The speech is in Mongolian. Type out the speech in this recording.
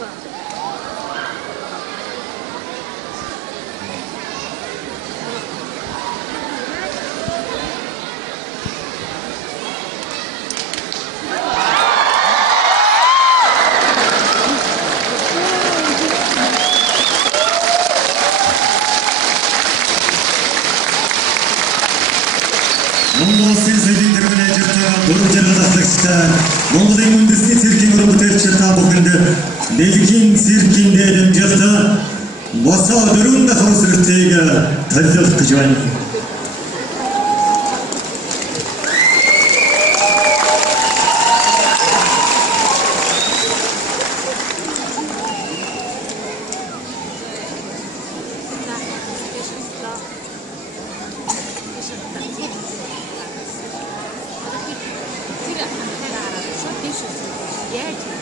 Монгол сэлсэлийн тэргэн ажилтнаа 4 жил хасагчтай Монголын үндэсний циркийн өрөө бүтээлч та бүхэнд дэлхийн циркийн дээрэмжилт босоо 4 дахь үсрэлтийг төлөвлөх гэж байна. Yeah.